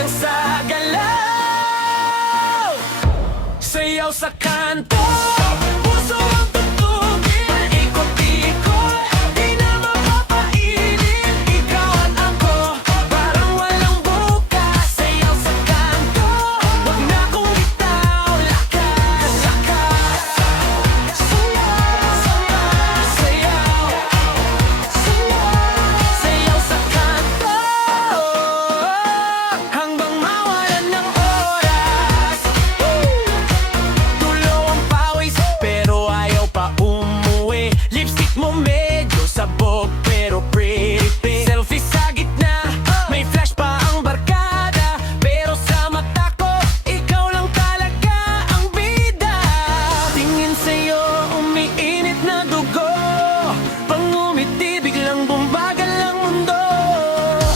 lang sa galaw. Sayaw sa kanto, puso ang tutugin. Ikot-ikot, di na mapapainin. Ikaw at ako, parang walang bukas. Sayaw sa kanto, wag na kong bitaw. Lakas, lakas. Sayaw, sayaw, sayaw. Sayaw sa kanto, hanggang mawalan ng oras. Tulo ang pawis, pero ayaw pa umuwi. Lipstick mo medyo sabog, pero pretty pink. Selfie sa gitna, may flash pa ang barkada. Pero sa mata ko, ikaw lang talaga ang bida. Tingin sa'yo, umiinit na dugo. Pang umiti, biglang bumbagal ang mundo.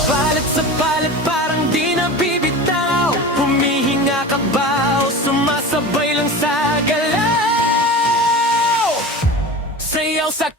Palit sa palit, parang di na bibitaw. Humihinga ka ba o sumasabay lang sa galaw? Sayaw sa